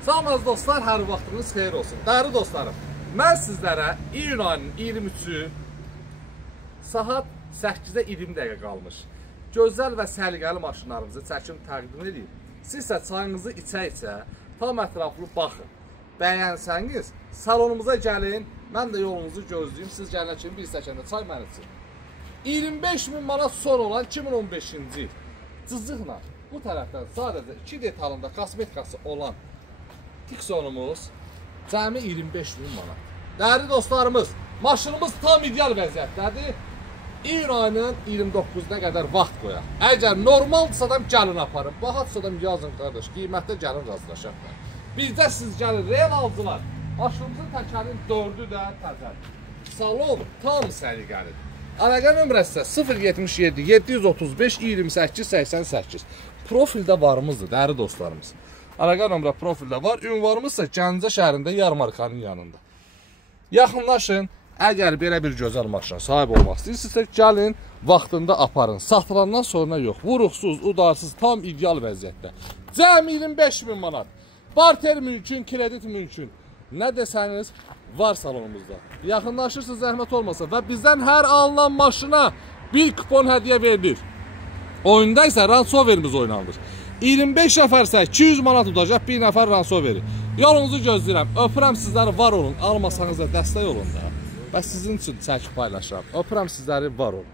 Salamınız dostlar, hər vaxtınız xeyir olsun. Dəyərli dostlarım, mən sizlərə iyun ayının 23-ü saat 8-də 20 dəqiqə qalmış gözəl və səliqəli maşınlarımızı çəkim təqdim edeyim. Siz isə çayınızı içə-içə tam ətraflı baxın. Bəyənsəniz, salonumuza gəlin, mən də yolunuzu gözləyim. Siz gələn kimi bir stəkanda çay mən için. 25.000 manat son olan 2015-ci il cızıqla bu tərəfdən sadəcə 2 detalında kosmetikası olan Tixonumuz cəmi 25.000 manat. Dəyərli dostlarımız, maşınımız tam ideal vəziyyətdədir. İyun ayının 29-na qədər vaxt qoyaq. Əgər normaldırsa da gəlin aparın. Baxatsa da yazın qardaş, qiymətdə gəlin razılaşaq. Bizdə siz gəlin, real alıcılar. Maşınımızın təkərinin 4-ü də təzədir. Salon tam səliqəlidir. Əlaqə nömrəsi isə 077 735 28 88. Profildə varımızdır, dəyərli dostlarımız. Əlaqə nömrə profildə var. Ünvanımız isə Gəncə şəhərində Yarmarkanın yanında. Yaxınlaşın. Əgər belə bir gözəl maşına sahib olmaq istəyirsinizsə, gəlin, vaxtında aparın. Satılandan sonra yox. Vuruqsuz, udarsız, tam ideal vəziyyətdə. Cəmi 25.000 manat. Barter mümkün, kredit mümkün. Nə desəniz, var salonumuzda. Yaxınlaşırsınız, zəhmət olmasa və bizdən hər alınan maşına bir kupon hədiyyə verilir. Oyunda isə Ransoverimiz oynanır. 25 nəfərsə 200 manat udacaq, bir nəfər Ransoveri. Yolunuzu gözləyirəm. Öpürəm sizləri, var olun. Almasanız da dəstək olun da. Və sizin üçün çəkib paylaşıram. Öpürəm sizləri, var olun.